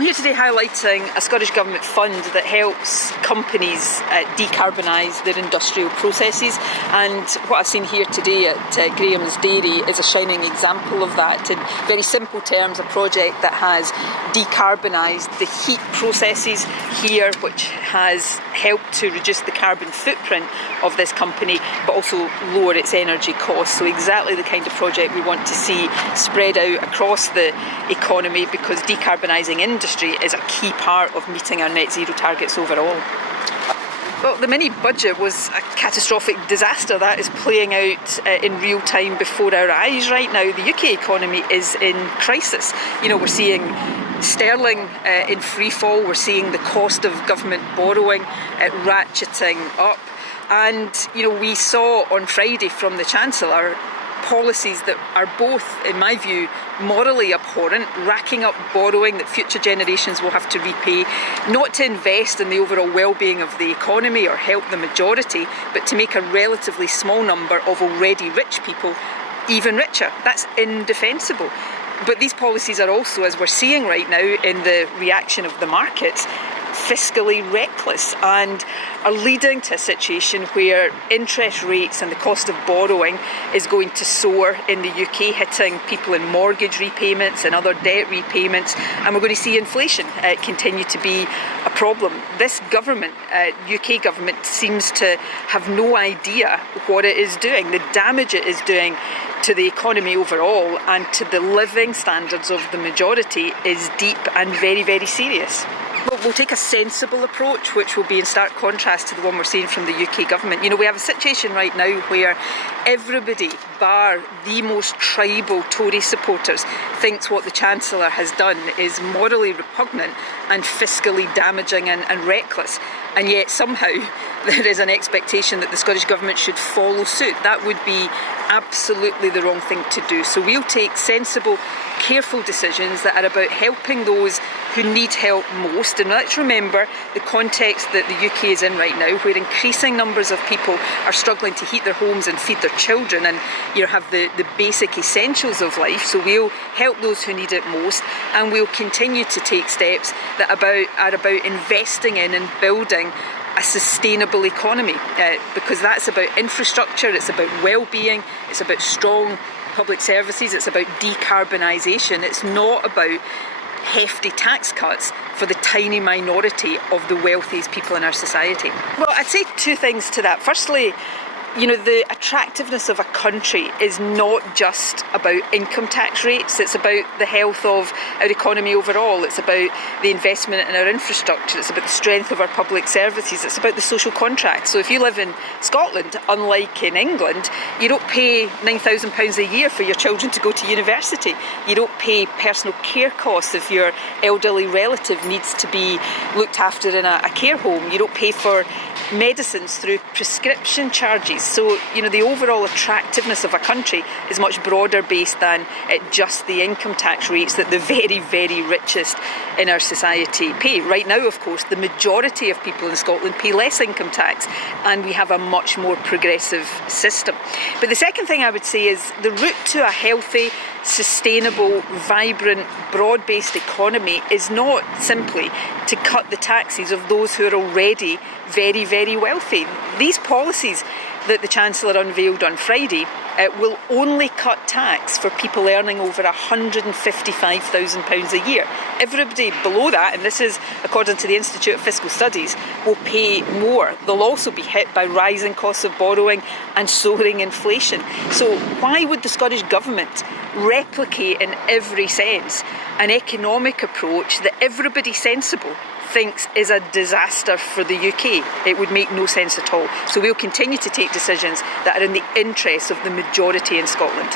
I'm here today highlighting a Scottish Government fund that helps companies decarbonise their industrial processes, and what I've seen here today at Graham's Dairy is a shining example of that. In very simple terms, a project that has decarbonised the heat processes here, which has helped to reduce the carbon footprint of this company but also lower its energy costs. So exactly the kind of project we want to see spread out across the economy, because decarbonising industry is a key part of meeting our net zero targets overall. Well, the mini budget was a catastrophic disaster that is playing out in real time before our eyes right now. The UK economy is in crisis. We're seeing sterling in free fall, we're seeing the cost of government borrowing ratcheting up, and we saw on Friday from the Chancellor policies that are both, in my view, morally abhorrent, racking up borrowing that future generations will have to repay, not to invest in the overall well-being of the economy or help the majority, but to make a relatively small number of already rich people even richer. That's indefensible. But these policies are also, as we're seeing right now in the reaction of the markets, fiscally reckless and are leading to a situation where interest rates and the cost of borrowing is going to soar in the UK, hitting people in mortgage repayments and other debt repayments, and we're going to see inflation continue to be a problem. This government, UK government, seems to have no idea what it is doing, the damage it is doing to the economy overall and to the living standards of the majority is deep and very, very serious. We'll take a sensible approach, which will be in stark contrast to the one we're seeing from the UK government. We have a situation right now where everybody, bar the most tribal Tory supporters, thinks what the Chancellor has done is morally repugnant and fiscally damaging and reckless. And yet somehow there is an expectation that the Scottish Government should follow suit. That would be absolutely the wrong thing to do. So we'll take sensible, careful decisions that are about helping those who need help most. And let's remember the context that the UK is in right now, where increasing numbers of people are struggling to heat their homes and feed their children and have the basic essentials of life. So we'll help those who need it most, and we'll continue to take steps that are about investing in and building a sustainable economy, because that's about infrastructure, it's about well-being, it's about strong public services, it's about decarbonisation. It's not about hefty tax cuts for the tiny minority of the wealthiest people in our society. Well, I'd say two things to that. Firstly, the attractiveness of a country is not just about income tax rates, it's about the health of our economy overall, it's about the investment in our infrastructure, it's about the strength of our public services, it's about the social contract. So if you live in Scotland, unlike in England, you don't pay £9,000 a year for your children to go to university, you don't pay personal care costs if your elderly relative needs to be looked after in a care home, you don't pay for medicines through prescription charges. So, the overall attractiveness of a country is much broader based than just the income tax rates that the very, very richest in our society pay. Right now, of course, the majority of people in Scotland pay less income tax, and we have a much more progressive system. But the second thing I would say is the route to a healthy, sustainable, vibrant, broad-based economy is not simply to cut the taxes of those who are already very, very wealthy. These policies that the Chancellor unveiled on Friday will only cut tax for people earning over £155,000 a year. Everybody below that, and this is according to the Institute of Fiscal Studies, will pay more. They'll also be hit by rising costs of borrowing and soaring inflation. So why would the Scottish Government replicate in every sense an economic approach that everybody sensible thinks is a disaster for the UK? It would make no sense at all. So we'll continue to take decisions that are in the interests of the majority in Scotland.